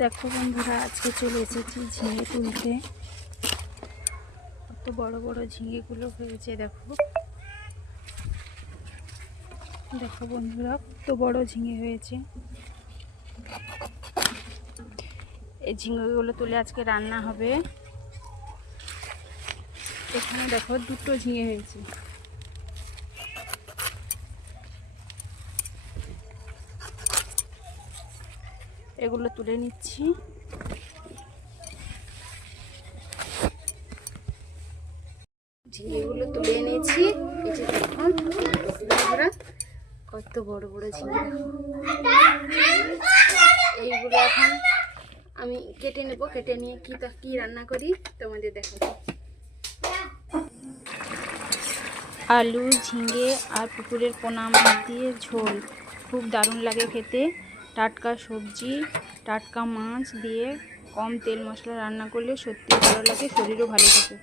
দেখো বন্ধুরা, আজকে চলে এসেছি ঝিঙে তুলতে। কত বড় বড় ঝিঙেগুলো হয়েছে দেখো। দেখো বন্ধুরা, কত বড় ঝিঙে হয়েছে। এই ঝিঙেগুলো তুলে আজকে রান্না হবে। এখানে দেখো দুটো ঝিঙে হয়েছে। এগুলো তুলে নিচ্ছি। ঝিঙেগুলো তুলে এনেছি। এই যে দেখুন বন্ধুরা, কত বড় বড় ঝিঙে। এইগুলো এখন আমি কেটে নেব। কেটে নিয়ে কি রান্না করি তোমাদের দেখাবো। আলু, ঝিঙে আর পুকুরের পোনা মাছ দিয়ে ঝোল খুব দারুণ লাগে খেতে। টাটকা সবজি, টাটকা মাছ দিয়ে কম তেল মশলা রান্না করলে সত্যি ভালো লাগে, শরীরও ভালো থাকে।